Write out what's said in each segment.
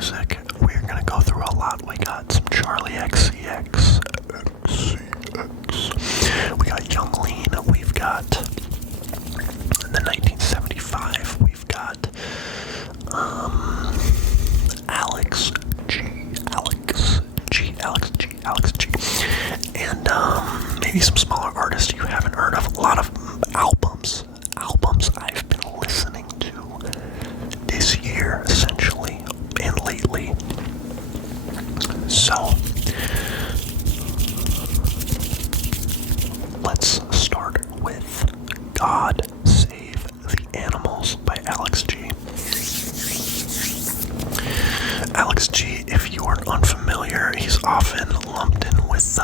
music. We're gonna go through a lot. We got some Charli XCX. We got Young Lean. We've got the 1975. We've got Alex G, and maybe some smaller artists you haven't heard of. A lot of albums I've been listening to this year, essentially, and lately. So let's start with God Save the Animals by Alex G. Alex G, if you are unfamiliar, he's often lumped in with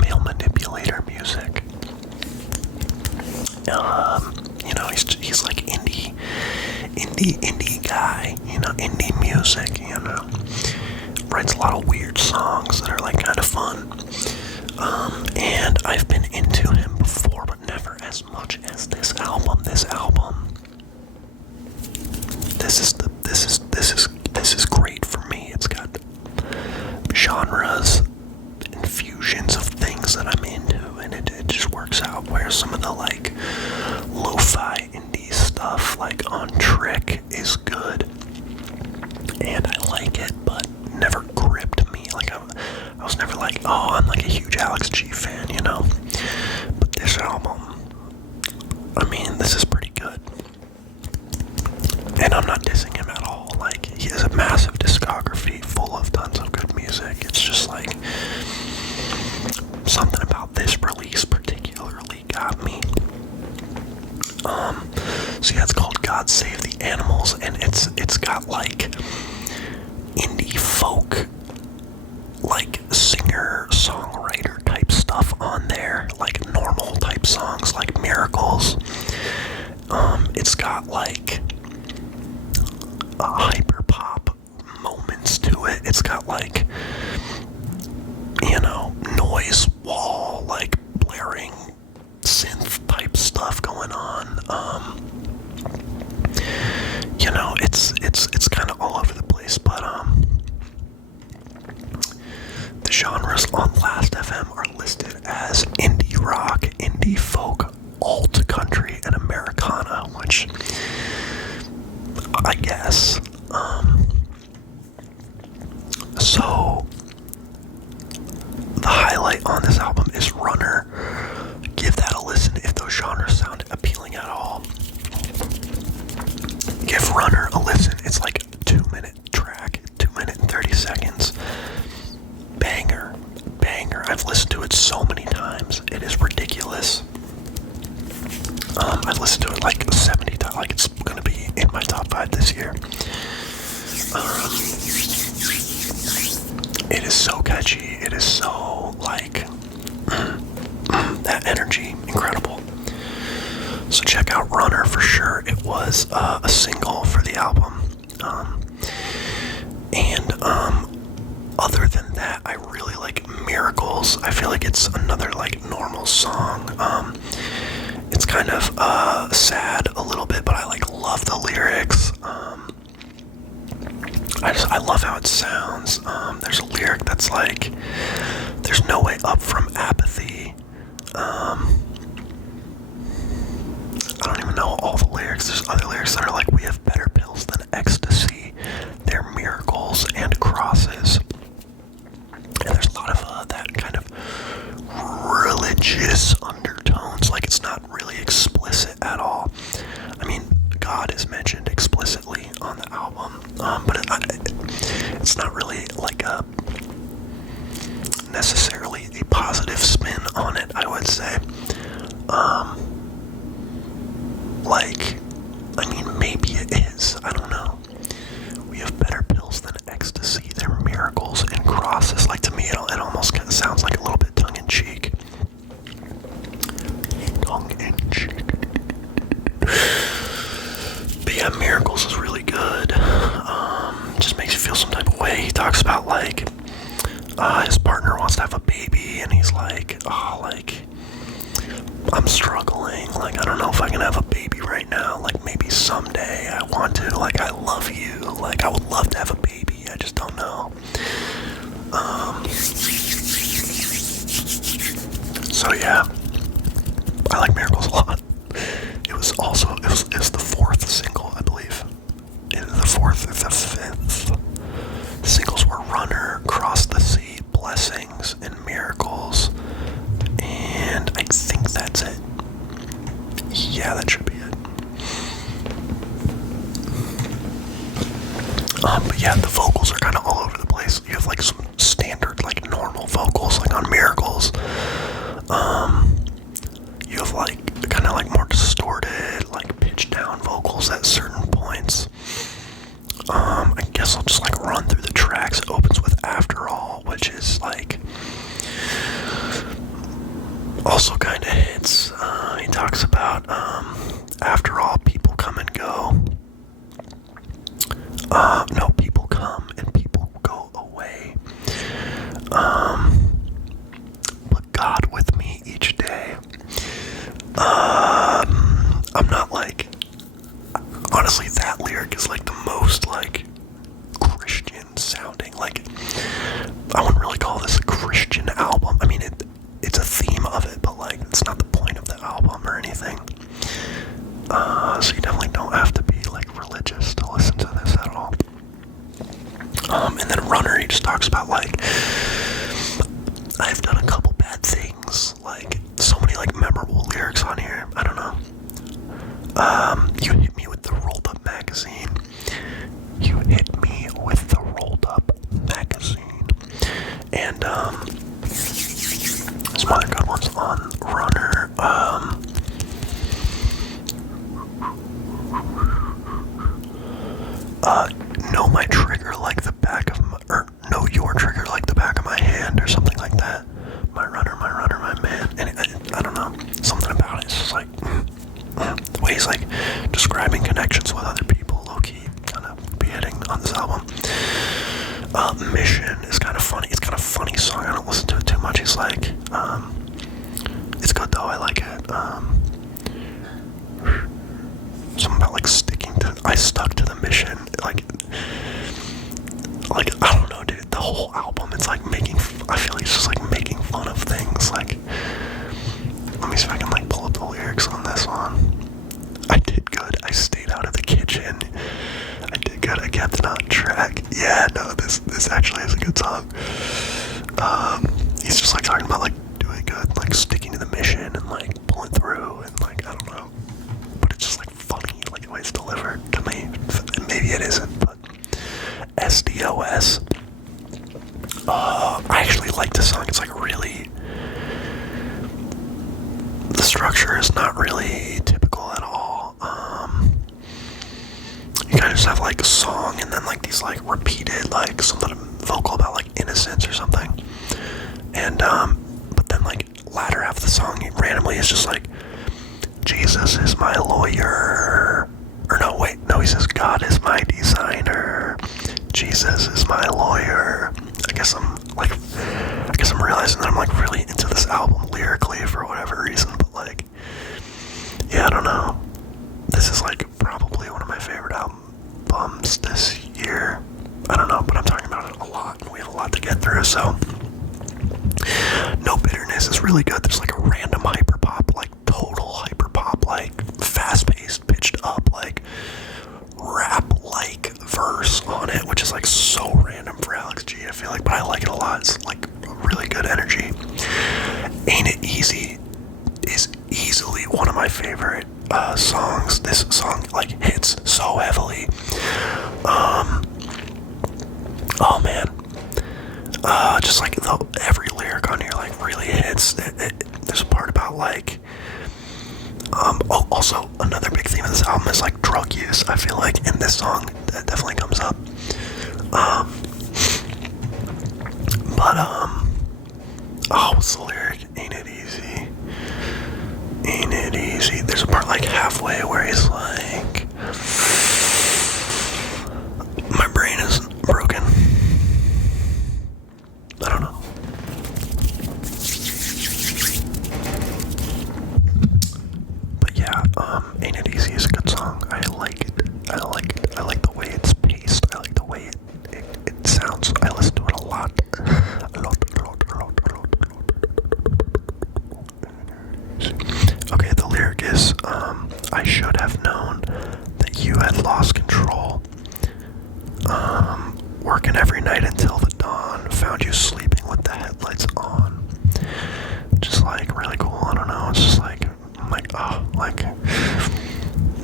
male manipulator music. He's like indie guy, indie music, writes a lot of weird songs that are like kind of fun. And I've been into him before, but never as much as this album. This is great for me. It's got genres, infusions of things that I'm into, and it just works out. Where some of the like lo-fi indie stuff, like on Trick, is good, and I like it, but never gripped me. Like I was never like, oh, I'm like a huge Alex G fan, But this album, I mean, this is pretty good, and I'm not dissing him at all. Like, he has a massive discography full of tons of good music. It's just like something about this release particularly got me. So yeah, it's called God Save the Animals, and it's got like indie folk, like singer-songwriter type stuff on there, like normal type songs like Miracles. It's got like hyper pop moments to it. It's got like, noise wall, like blaring synth type stuff going on. It's kind of all over the place, but the genres on Last FM are listed as indie rock, indie folk, alt country, and Americana, which I guess. So the highlight on this album is Runner. Give that a listen if those genres sound appealing at all. Give Runner a listen. It's like a 2-minute track, 2 minutes and 30 seconds. Banger. I've listened to it so many times. It is ridiculous. I've listened to it like 70 times. Like, it's gonna be in my top 5 this year. It is so catchy. It is so like that energy, incredible. So check out Runner for sure. It was a single for the album. Other than that, I really like Miracles. I feel like it's another like normal song. It's kind of sad a little bit, but I like love the lyrics. I love how it sounds. There's a lyric that's like, there's no way up from apathy. I don't even know all the lyrics. There's other lyrics that are like, we have better pills than ecstasy. They're miracles and crosses. And there's a lot of that kind of religious undertones. Like, it's not really explicit at all. I mean, God is mentioned explicitly on the album, but it's not really like a necessarily a positive spin on it, I would say. Maybe it is. I don't know. We have better pills than ecstasy. They're miracles and crosses. Like, to me, it almost kind of sounds like a little bit tongue-in-cheek. But yeah, Miracles is really good. Just makes you feel some type of way. He talks about like his partner wants to have a baby, and he's like, I'm struggling. Like, I don't know if I can have a baby right now. Like, maybe someday I want to. Like, I love you. Like, I would love to have a baby. sounding. Like, I wouldn't really call this a Christian album. I mean, it's a theme of it, but like, it's not the point of the album or anything. So you definitely don't have to be like religious to listen to this at all. And then Runner, he just talks about like, I've done a couple bad things, like so many like memorable lyrics on here. I don't know. You hit me with the rolled up magazine. You hit me with the rolled up magazine. And some other good ones on Runner. Know my trigger like the back of my, or know your trigger like the back of my hand, or something like that. My runner, my man. And I don't know, something about it. It's just like the way he's like describing connections with other people, low-key kind of be hitting on this album. Mission is kind of funny. It's kind of funny song. I don't listen to it too much. He's like, it's good though. I like it. Something about like I stuck to the mission. Like I don't know, dude. The whole album, it's like I feel like it's just like making fun of things. Like, let me see if I can like pull up the lyrics on this one. I did good. I stayed out of the kitchen. I did good. I kept it on track. Yeah, no, this actually is a good song. He's just like talking about like doing good, like sticking to the mission and like pulling through, and like I don't know, but it's just like funny, like the way it's delivered to me. Maybe it isn't, but SDOS. I actually like this song. It's like really, the structure is not really typical at all. You kind of just have like a song and then like these like repeated like something vocal about like innocence or something, and but then like latter half of the song randomly is just like, Jesus is my lawyer, or no, he says God is my designer, Jesus is my lawyer. I guess I'm realizing that I'm like really into this album lyrically for whatever reason, but like, yeah, I don't know. This is like probably one of my favorite albums this year. I don't know, but I'm talking about it a lot, and we have a lot to get through, so. No Bitterness is really good. There's like a random hyperpop, like total hyperpop, like fast-paced, pitched up, like rap-like verse on it, which is like so random for Alex G, I feel like, but I like it a lot. It's like really good energy. Ain't It Easy is easily one of my favorite songs. This song like hits so heavily. Oh man. Just like every lyric on here like really hits. There's a part about like also another big theme of this album is like drug use. I feel like in this song that definitely comes up. What's the lyric? Ain't it easy? Ain't it easy? There's a part like halfway where he's like, my brain is broken. I don't know. But yeah, Ain't It Easy is a good song. I like it. I like the way it's paced. I like the way it sounds. I listen to it a lot. Okay, the lyric is, I should have known that you had lost control. Working every night until the dawn, found you sleeping with the headlights on. Just like really cool. I don't know. It's just like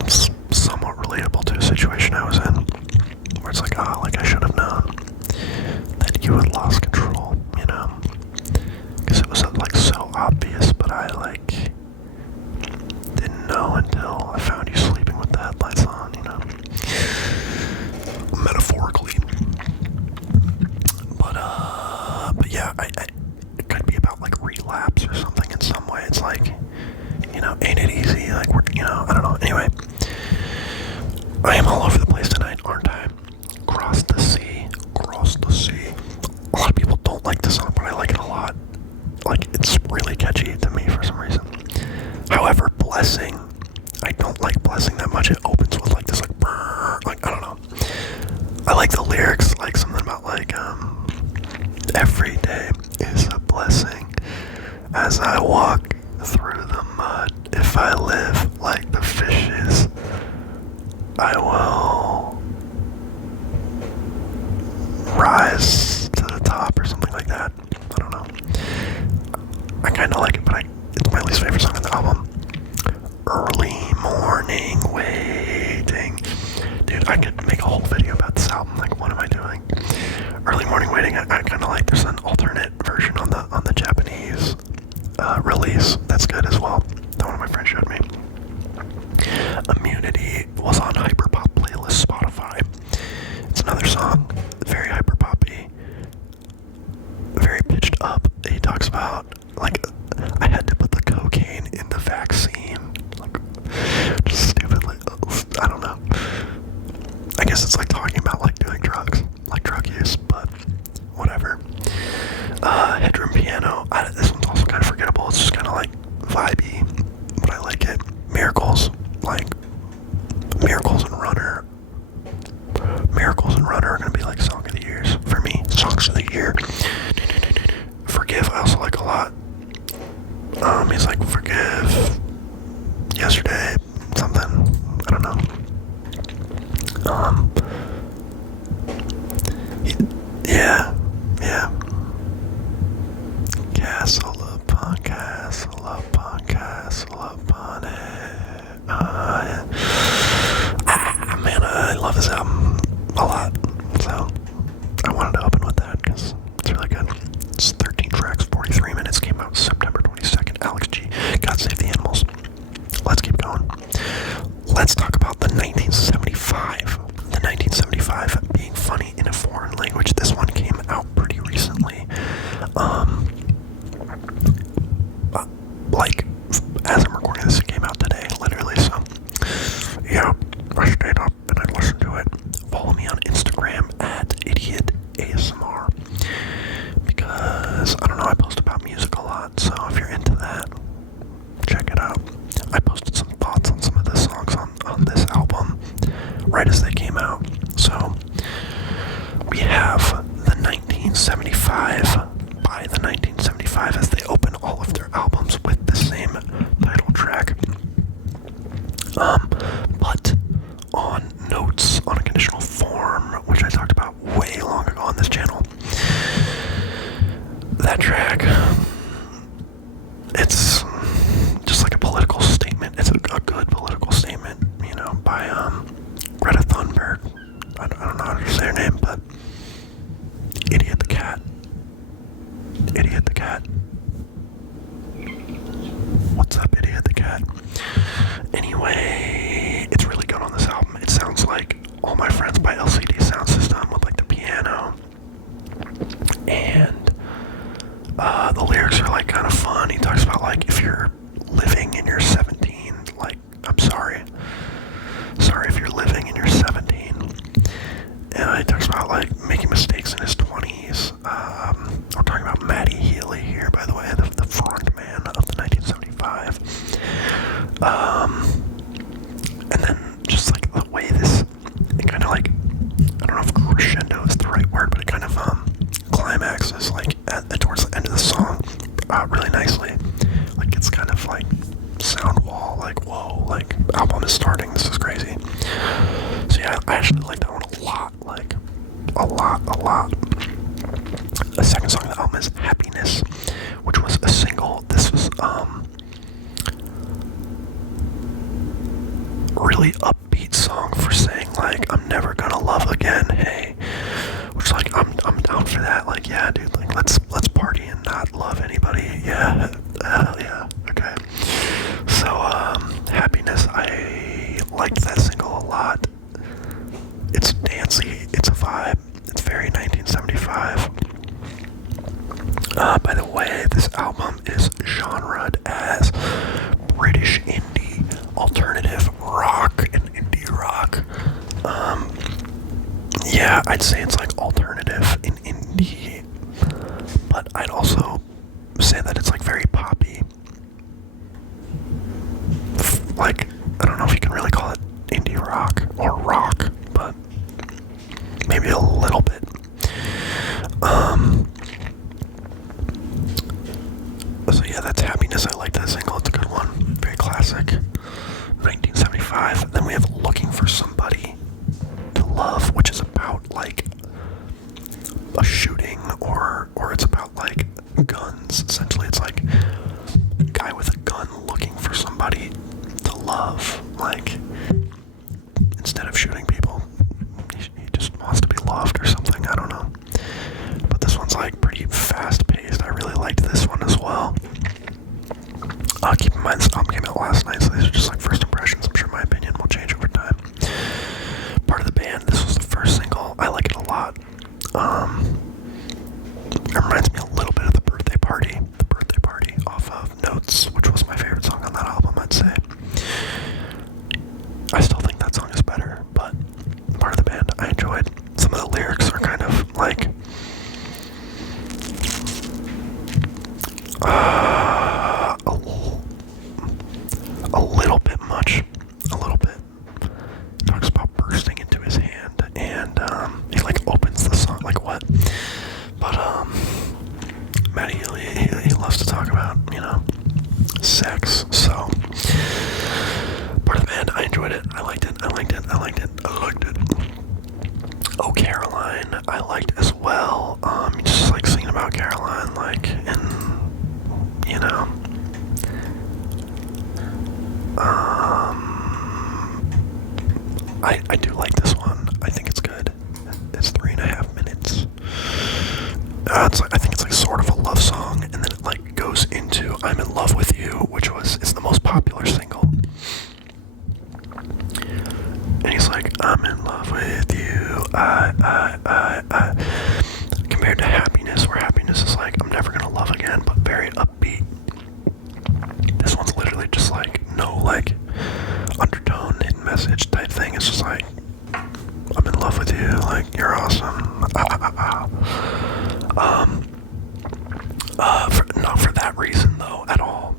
it's somewhat relatable to a situation I was in, where it's like, like I should have known that you had lost control, you know, because it was like so obvious, but I like didn't know until I found you sleeping with the headlights on, you know, metaphorically. But yeah, it could be about like relapse or something in some way. It's like, you know, ain't it easy? Like, I don't know. Anyway, I am all over the place tonight, aren't I? Cross the sea. A lot of people don't like the song, but I like it a lot. Like, it's really catchy to me for some reason. However, Blessing, I don't like Blessing that much. It opens with like this like brrr, like I don't know. I like the lyrics, like something about like As I walk through the mud, if I live like the fishes, I will rise to the top or something like that. I don't know. I kind of like it, but it's my least favorite song on the album. Early morning waiting. Dude, I could make a whole video about this album. Like, what am I doing? Early morning waiting, I kind of like. There's an alternate version on the Japanese release. That's good as well. That one of my friends showed me. Immunity was on Hyperpop playlist Spotify. It's another song, very hyperpoppy, very pitched up. He talks about, like, I had to put the cocaine in the vaccine. Like, just stupidly. I don't know. I guess it's like talking about like doing drugs, like drug use, but whatever. Headroom Piano. This one's also kind of forgettable. It's just kind of like vibey, but I like it. Miracles, like Miracles and Runner. Miracles and Runner are gonna be like song of the years for me. Songs of the year. Forgive, I also like a lot. He's like Forgive, Yesterday, something. I don't know. Yeah. Castle upon it. Man, I love this album a lot. So I wanted to open with that because it's really good. It's 13 tracks, 43 minutes. Came out September 22nd. Alex G. God Save the Animals. Let's keep going. Let's talk about the 1975. The 1975 being funny in a foreign language. This one came out pretty recently. Like, as I'm recording this, it came out today, literally, so, yeah, I stayed up and I listened to it. Follow me on Instagram at idiotASMR, because, I don't know, I post about music a lot, so if you're into that, check it out. I posted some thoughts on some of the songs on this album, right as they came out, so, we have the 1975, by the 1975, as they open all of their albums with the same title track. But on Notes on a Conditional Form, which I talked about way long ago on this channel, that track, it's just like a political statement. It's a good political statement, you know, by Greta Thunberg. I don't know how to say her name, but Idiot the Cat. Idiot the Cat. What's up, Idiot the Cat? Anyway, it's really good on this album. It sounds like All My Friends by LCD Sound System with like the piano. And the lyrics are like kind of fun. He talks about like if you're living and you're 17, like I'm sorry. Sorry if you're living and you're 17. And he talks about like making mistakes in his 20s. We're talking about Matty Healy here, by the way, the front man of the 1975. And then just like the way it kind of like, I don't know if crescendo is the right word, but it kind of climaxes like towards the end of the song really nicely. Like it's kind of like sound wall, like whoa, like album is starting, this is crazy. So yeah, I actually like that one a lot, like a lot. The second song on the album is Happiness, which was a single. This was really upbeat song for saying like I'm never gonna love again, hey. Which like I'm down for that. Like yeah, dude, like let's party and not love anybody. Yeah, hell yeah. Okay. So Happiness, I liked that single a lot. It's dancey, it's a vibe, it's very 1975. By the way, this album is genred as British indie, alternative rock, and indie rock. Yeah, I'd say it's like alternative and indie, but I'd also say that it's like very poppy. Like, I don't know if you can really call it indie rock or rock, but maybe a little bit. So yeah, that's a shooting or it's about like guns. Essentially, it's like a guy with a gun looking for somebody to love. Like, instead of shooting people, he just wants to be loved or something. I don't know. But this one's like pretty fast paced. I really liked this one as well. Keep in mind, this album came out last night, so these are just like first impressions. I'm sure my opinion will change over time. Part of the band, this was the first single. I like it a lot. It reminds me a little bit of the birthday party off of Notes, which was my favorite song on that album, I'd say. I still think that song is better, but part of the band I enjoyed. Some of the lyrics are kind of like a little bit much. A little bit. He talks about bursting into his hand, and he like opens the song like what? But Matty, he loves to talk about, you know, sex. So part of the band, I enjoyed it. I liked it. Oh, Caroline, I liked as well. Just like singing about Caroline, like, and you know, I do like this one. I think it's good. It's 3.5 minutes. I think it's like sort of a love song, and then it like goes into "I'm in Love with You," which is the most popular single. And he's like, "I'm in love with you. I." Compared to Happiness, where Happiness is like, "I'm never gonna love again," but very upbeat. This one's literally just like no like undertone, hidden message type thing. It's just like, "I'm in love with you. Like, you're awesome." Not for that reason though at all.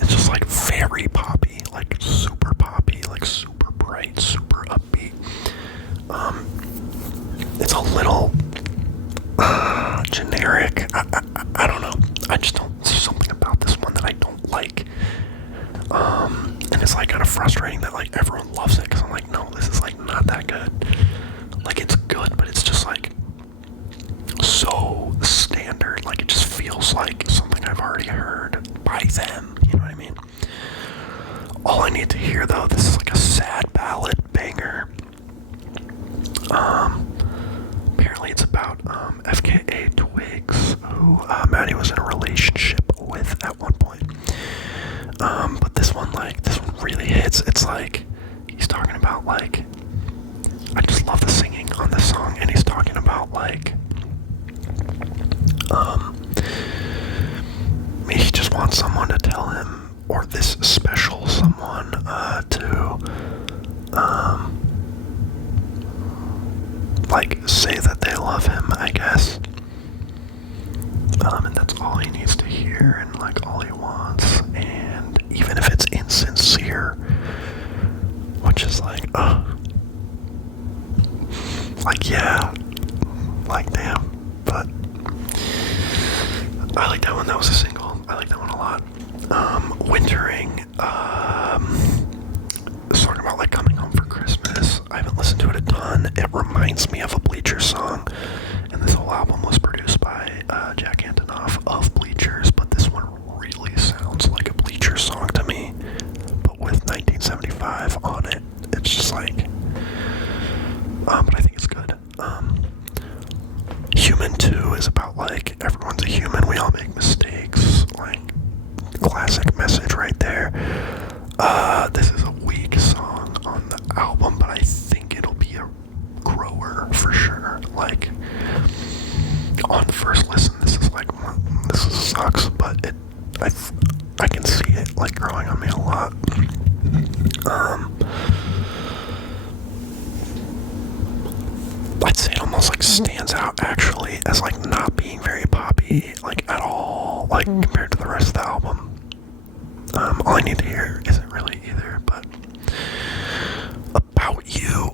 It's just like very poppy, like super poppy, like super bright, super upbeat. It's a little generic. I don't know. I just don't. There's something about this one that I don't like. And it's like kind of frustrating that like everyone loves it, because I'm like, no, this is like not that good. Like, it's good, but it's just like so standard. Like, it just feels like something I've already heard by them. You know what I mean? All I need to hear though, this is like a sad ballad banger. Apparently it's about FKA Twigs, who Maddie was in a relationship with at one point. But this one really hits. It's like he's talking about like, I just love the singing on this song, and he's talking about like he just wants someone to tell him, or this special someone to like say that they love him, I guess. And that's all he needs to hear, and like all he wants, and even if it's insincere, which is like, like, yeah, like, damn. But I like that one. That was a single. I like that one a lot. Wintering, it's talking about like coming home for Christmas. I haven't listened to it a ton. It reminds me of a Bleacher song, and this whole album was produced by Jack Antonoff of Bleachers, but this one really sounds like a Bleacher song to me, but with 1975 on it. It's just like, but I think it's good. Human 2 is about like, everyone's a human, we all make mistakes, like, classic message right there. This is a weak song on the album, but I think it'll be a grower for sure. Like, on the first listen, this sucks, but I can see it like growing on me a lot. I'd say it almost like stands out actually as like not being very poppy, like at all, like compared to the rest of the album. All I need to hear isn't really either, but About You.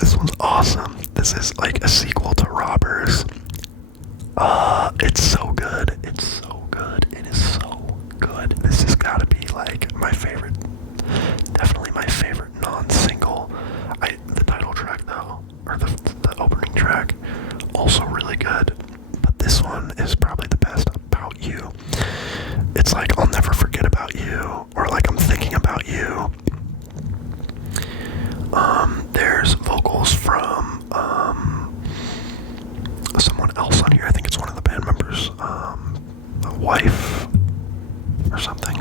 This one's awesome. This is like a sequel to Robbers. It's so good. It's so good. It is so good. This has gotta be like my favorite, definitely my favorite non-single. The title track though, backing track, also really good. But this one is probably the best. About You. It's like, I'll never forget about you, or like, I'm thinking about you. There's vocals from someone else on here. I think it's one of the band members, a wife or something.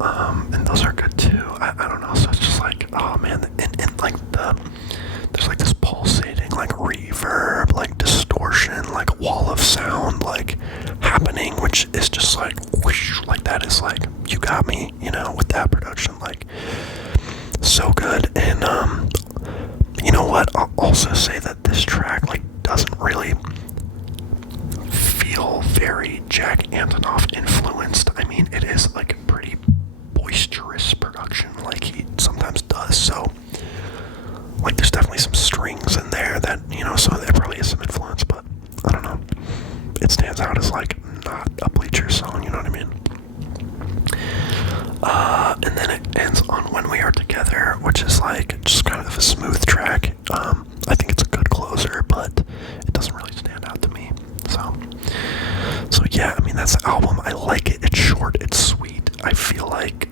And those are good too. I don't know. So it's just like, oh man, and like there's like this pulsating, like reverb, like distortion, like wall of sound, like happening, which is just like whoosh, like that is like, you got me, you know, with that production, like so good. And you know what? I'll also say that this track like doesn't really feel very Jack Antonoff influenced. I mean, it is like a pretty boisterous production, like he sometimes does. So, like, there's definitely some strings in there that, you know, so there probably is some influence, but I don't know. It stands out as like not a Bleacher song, you know what I mean? And then it ends on When We Are Together, which is like just kind of a smooth track. I think it's a good closer, but it doesn't really stand out to me. So yeah, I mean, that's the album. I like it. It's short. It's sweet. I feel like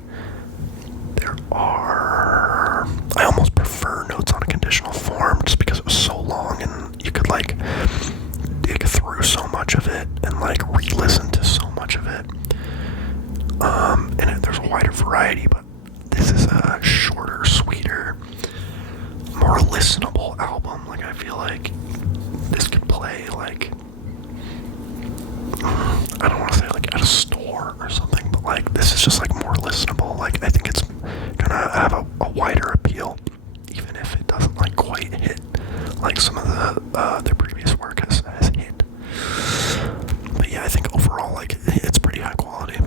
I almost prefer Notes on a Conditional Form just because it was so long and you could like dig through so much of it and like re-listen to so much of it. And there's a wider variety, but this is a shorter, sweeter, more listenable album. Like, I feel like this could play like, I don't want to say like at a store or something, but like this is just like more listenable. Like, I think it's gonna have a wider appeal, even if it doesn't like quite hit like some of their previous work has hit. But yeah, I think overall like it's pretty high quality.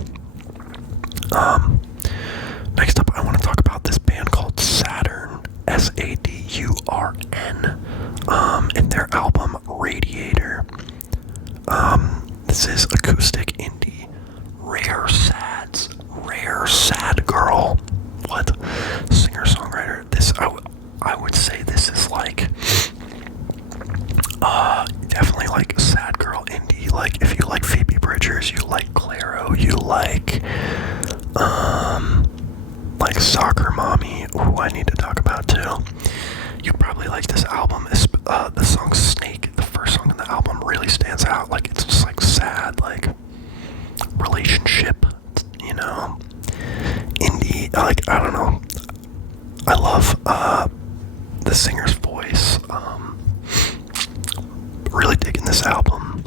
Next up, I want to talk about this band called Sadurn, Sadurn, and their album Radiator. This is acoustic indie, rare sad girl. What? Singer-songwriter. This, I would say this is like, definitely like sad girl indie. Like, if you like Phoebe Bridgers, you like Clairo, you like Soccer Mommy, who I need to talk about too. You'd probably like this album. The song Snake, the first song in the album, really stands out. Like, it's just like sad, like relationship, you know, indie. Like, I don't know. I love the singer's voice. Really digging this album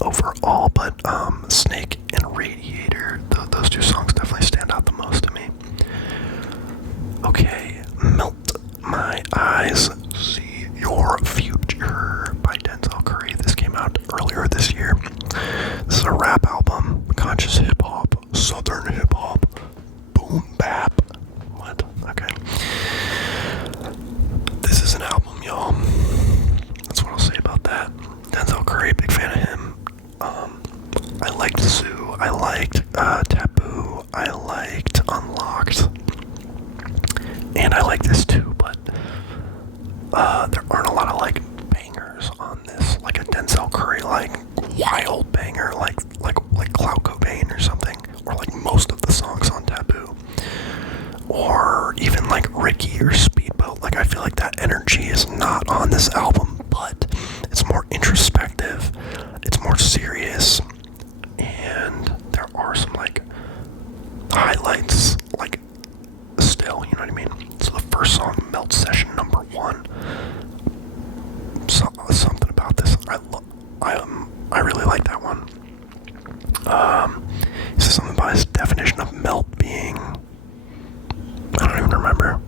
overall, but Snake and Radiator, those two songs definitely stand out the most to me. Okay, Melt My Eyes, See Your Future by Denzel Curry. This came out earlier this year. This is a rap album, conscious hip-hop, southern hip-hop, boom bap. What? Okay. This is an album, y'all. That's what I'll say about that. Denzel Curry, big fan of him. I liked Zoo, I liked Taboo, I liked Unlocked, and I like this too, but there aren't a lot of like bangers on this, like a Denzel Curry like wild banger, like Clout Cobain or something, or like most of the songs on Taboo, or even like Ricky or Speedboat. Like, I feel like that energy is not on this album, but it's more introspective, it's more serious, and there are some like highlights, like, still, you know what I mean? So the first song, Melt Session number 1, something about this, I really like that one. He says something about his definition of melt being, I don't even remember.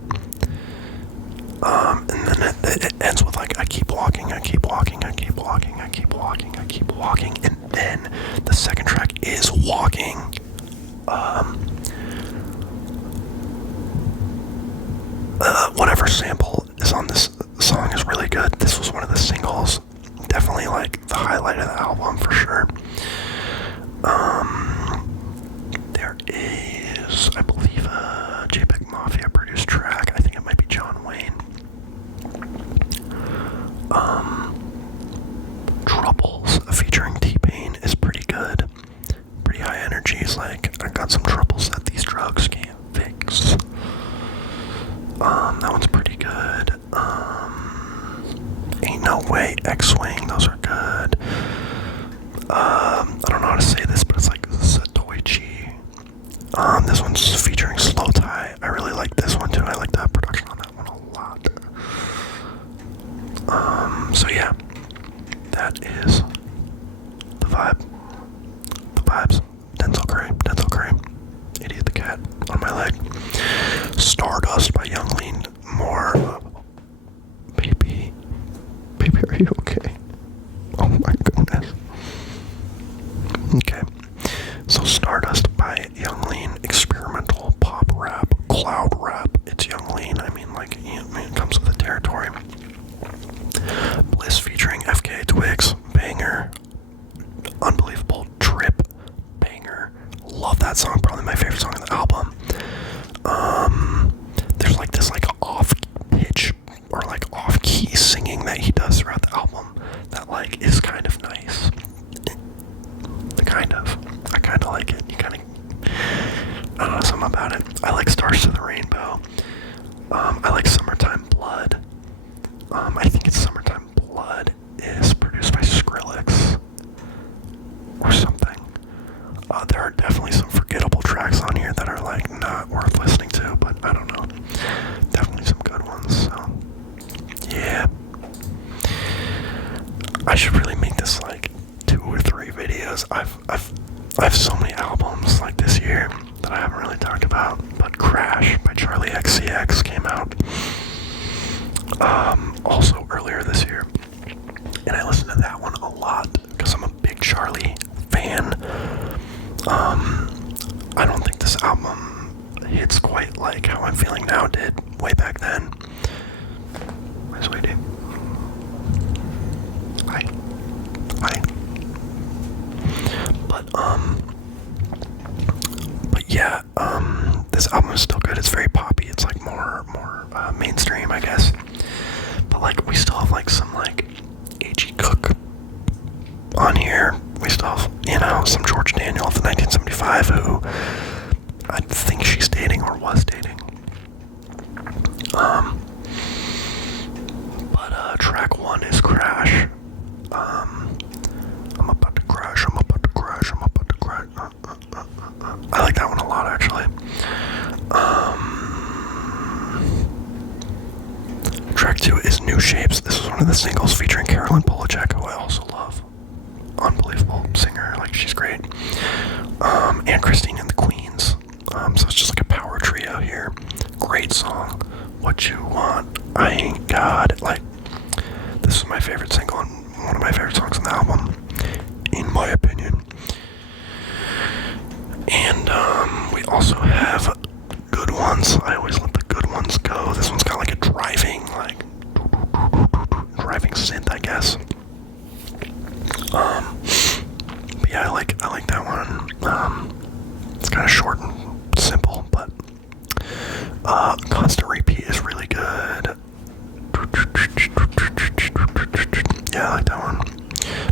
And then it ends with like, I keep walking, I keep walking, I keep walking, I keep walking, I keep walking, and then the second track is Walking. Whatever sample is on this song is really good. This was one of the singles, definitely like the highlight of the album for sure. There is, I believe, a JPEG Mafia produced track. I think it might be John Wayne. Troubles featuring T-Pain is pretty good. Pretty high energy. It's like, I got some troubles that these drugs can't fix. That one's pretty good. Ain't No Way, X-Wing, those are good. I don't know how to say this, but it's like Satoichi. This one's featuring Slow Tie. I really like this one too. I like the production on that one a lot. So yeah, that is the vibe. The vibes. Denzel Curry. Idiot the Cat on my leg. Stardust by Young Lean. More. Baby, are you okay? Oh my goodness. Okay. So Stardust by Young Lean, experimental pop rap, cloud rap. It's Young Lean. I mean, like, it comes with the territory. Bliss featuring FK Twigs, banger. Unbelievable Trip, banger. Love that song. Probably my favorite song on the album. There's like this like off pitch or like off key singing that he does throughout the album that like is kind of nice. I kind of like it. I don't know, something about it. I like Stars to the Rainbow. I like Summertime Blood. I think it's Summertime Blood is produced by Skrillex or something. There are definitely some forgettable tracks on here that are like not worth listening to, but I don't know. Definitely some good ones. So yeah, I should really make this like 2 or 3 videos. I have so many albums like this year that I haven't really talked about. But Crash by Charli XCX came out also earlier this year, and I listened to that one a lot because I'm a big Charli fan. I don't think this album hits quite like how I'm feeling now did way back then. My sweetie. Hi. But yeah, this album is still good. It's very poppy. It's like more mainstream, I guess. But like, we still have like some like A.G. Cook on here. We still have, some George Daniel of the 1975 who I think she's dating or was dating. But track 1 is Crash. I'm about to crash. I like that one a lot, actually. Track 2 is New Shapes. This was one of the singles featuring Carolyn Polachek, who I also love. Unbelievable singer, like she's great. And Christine and the Queens. So it's just like a power trio here. Great song. What You Want, I Ain't God. Like, this is my favorite single and one of my favorite songs on the album, in my opinion. And we also have Good Ones. I always let the good ones go. This one's got like a driving synth, I guess. But yeah, I like that one. It's kind of short and simple, but Constant Repeat is really good. Yeah, I like that one.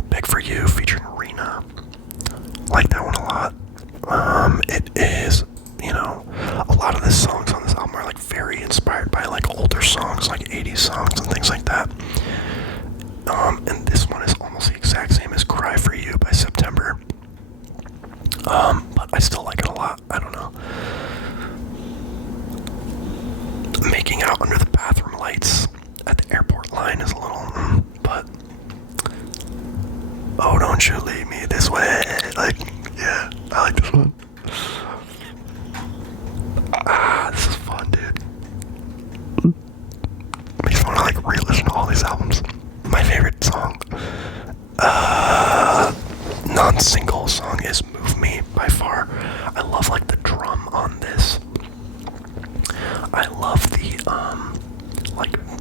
Beg For You featuring Rena. Like that one a lot. It is, a lot of the songs on this album are like very inspired by like older songs, like 80s songs and things like that. And this one is almost the exact same as Cry For You by September. But I still like it a lot. I don't know. Making Out Under the Bathroom Lights at the airport line is a little, but Oh Don't You Leave Me This Way. Like, yeah, I like this one. This is fun, dude. Makes me want to like re-listen to all these albums. My favorite song, non-single song is Move Me by far. I love like the drum on this. I love the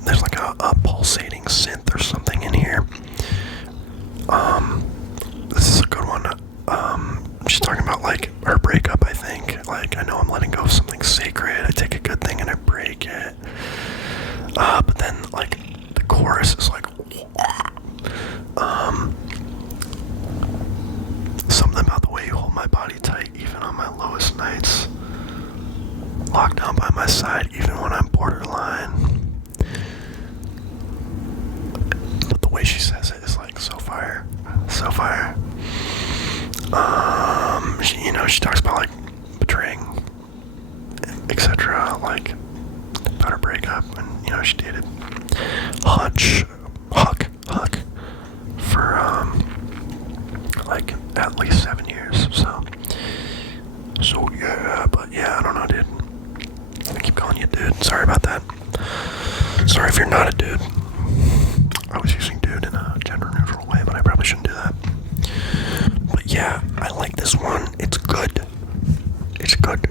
there's like a pulsating synth or something in here. This is a good one. She's talking about like her breakup, I think. Like, I know I'm letting go of something sacred. I take a good thing and I break it. But then like the chorus is like, my side even when I'm borderline. But the way she says it is like so fire. So fire. She talks about like betraying, etc. Like about her breakup, and she dated Huck for like at least 7 years. So yeah, but yeah, I don't know, dude. I keep calling you dude. Sorry about that. Sorry if you're not a dude. I was using dude in a gender neutral way, but I probably shouldn't do that. But yeah, I like this one. It's good. It's good.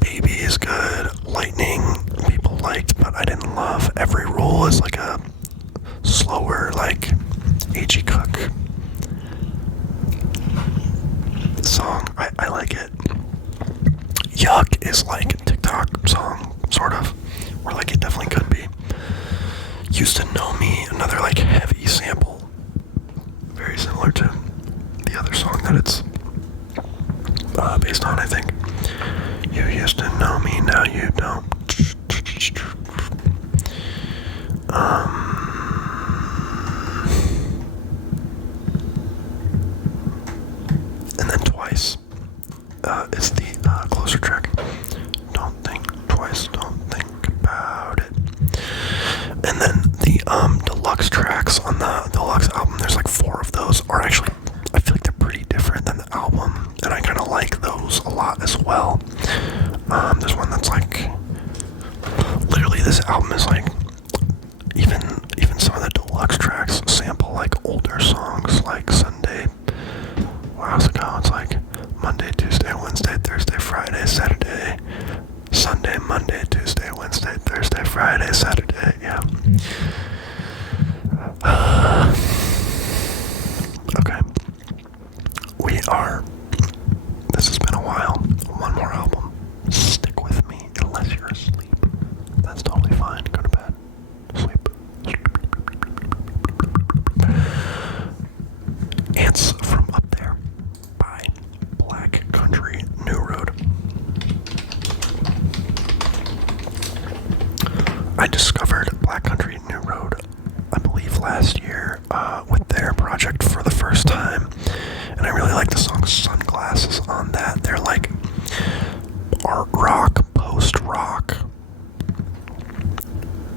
Baby is good. Lightning, people liked, but I didn't love. Every Rule is like a slower, like A.G. Cook song. I like it. Yuck is like a TikTok song, sort of. Or like it definitely could be. Used to Know Me, another like heavy sample. Very similar to the other song that it's based on, I think. You used to know me, now you don't. And then Twice is the closer track. Don't think twice, don't think about it. And then the deluxe tracks on the deluxe album, there's like 4 of those, or actually, I feel like they're pretty different than the album, and I kind of like those a lot as well. There's one that's like, literally this album is like, even some of the deluxe tracks sample like older songs, like Sunday, how's it go? It's like Monday, Tuesday, Wednesday, Thursday, Friday, Saturday, Sunday, Monday, Tuesday, Wednesday, Thursday, Friday, Saturday, yeah. Okay. This has been a while. One more album. Stick with me unless you're asleep. That's totally fine. Go to bed. Sleep. Ants from Up There by Black Country New Road. I discovered Black Country New Road, I believe last year, with their project For the First Time, and I really like the song Sunglasses on that. They're like art rock, post rock,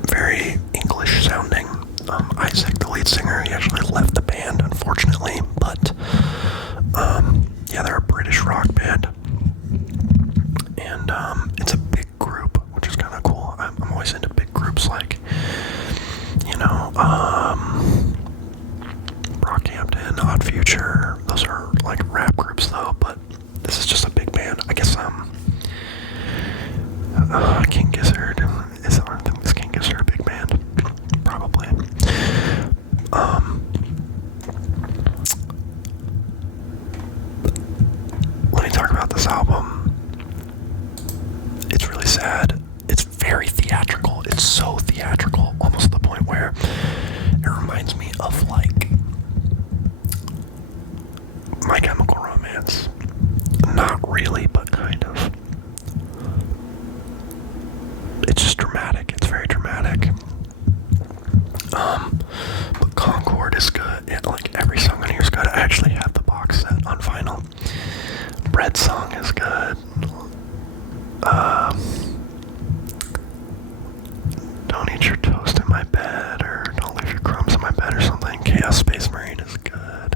very English sounding. Isaac, the lead singer, he actually left the band, unfortunately, but yeah, they're a British rock band, and it's a big group, which is kind of cool. I'm always into big groups, like, Brockhampton, Odd Future. Those are like rap groups though, but this is just a big band. I guess King Gizzard is King Gizzard a big band? Probably. Let me talk about this album. It's really sad. It's very theatrical. It's so theatrical, almost to the point where it reminds me of like My Chemical Romance. Not really, but kind of. It's just dramatic. It's very dramatic. But Concord is good. Yeah, like every song on here is good. I actually have the box set on vinyl. Bread Song is good. Don't Eat Your Toast in My Bed, or Don't Leave Your Crumbs in My Bed, or something. Chaos Space Marine is good.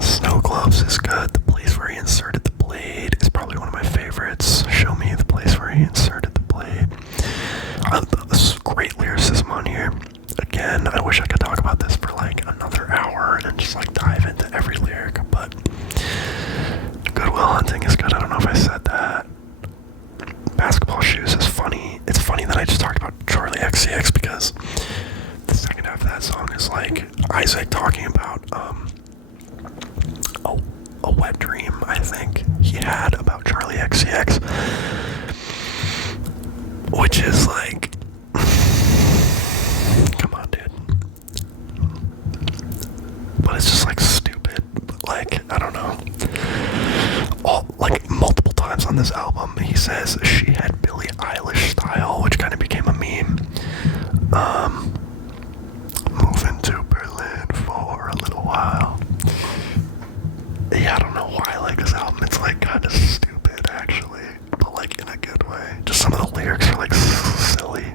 Snow Gloves is good. The Place Where He Inserted the Blade is probably one of my favorites. Show Me the Place Where He Inserted the Blade. There's great lyricism on here. Again, I wish I could talk about this for like another hour and just like dive into every lyric, but Good Will Hunting is good. I don't know if I said that. Basketball Shoes is funny. It's funny that I just talked about Charli XCX because the second half of that song is like Isaac talking about a wet dream, I think, he had about Charli XCX, which is like, come on, dude. But it's just like stupid. But like, I don't know. Like multiple times on this Moving to Berlin for a little while. Yeah, I don't know why I like this album. It's like kind of stupid actually, but like in a good way. Just some of the lyrics are like silly.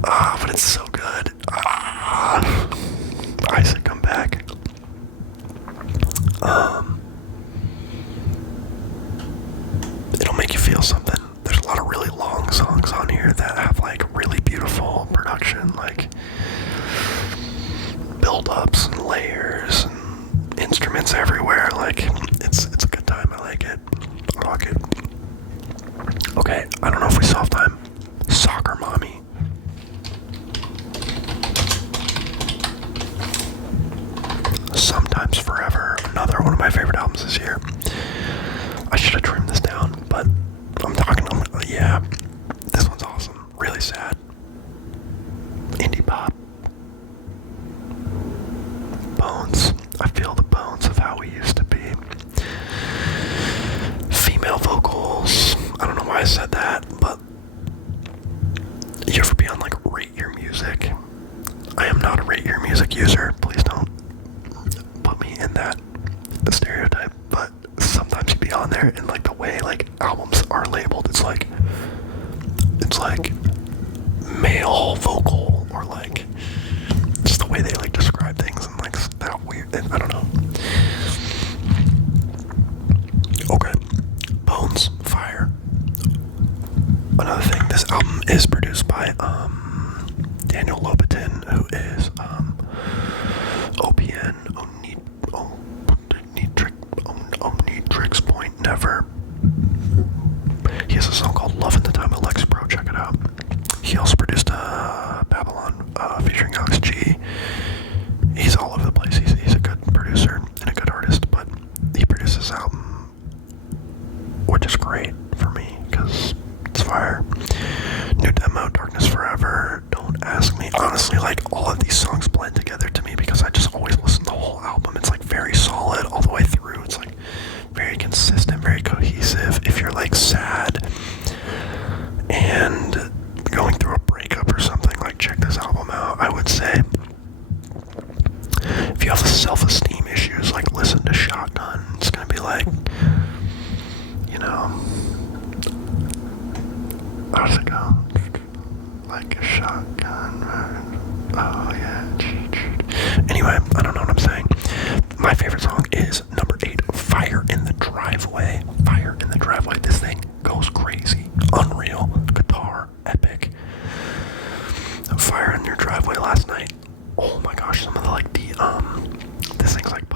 But it's so good. Isaac, come back. It'll make you feel something. There's a lot of really long songs on here that have like really beautiful production, like build-ups and layers and instruments everywhere. Like it's a good time. I like it. I rock it. Okay, I don't know if we solved time. Soccer Mommy. Sometimes Forever, another one of my favorite albums this year. I should have trimmed this down, but yeah, this one's awesome. Really sad. Indie pop. Bones. I feel the bones of how we used to be. Female vocals. I don't know why I said that, but you ever be on like Rate Your Music? I am not a Rate Your Music user. Please don't put me in that stereotype, but sometimes you be on there and like the way like albums are labeled, it's like male vocal, or like just the way they like describe things, and like that weird, and I don't know. Okay, Bones, fire. Another thing, this album is produced by Daniel Lopatin, who is OPN, Omnitrix Point Never. He has a song called Love in the Time of Lexapro, check it out. He also produced Babylon featuring Alex G. He's all over the place. He's a good producer and a good artist, but he produced this album, which is great for me because it's fire. New demo, Darkness Forever, Don't Ask Me. Honestly, like all of these songs blend together to me because I just always listen to the whole album. It's like very solid all the way through. It's like very consistent, very cohesive. If you're like sad and going through a breakup or something, like check this album out. I would say if you have self-esteem issues, like listen to Shotgun. It's gonna be like, you know, how does it go? Like a shotgun. Oh yeah. Anyway, I don't know what I'm saying. My favorite song is number 8, Fire in the Driveway. Fire in the Driveway. This thing goes crazy. Unreal. Guitar. Epic. Fire in Your Driveway last night. Oh my gosh, some of the like this thing's like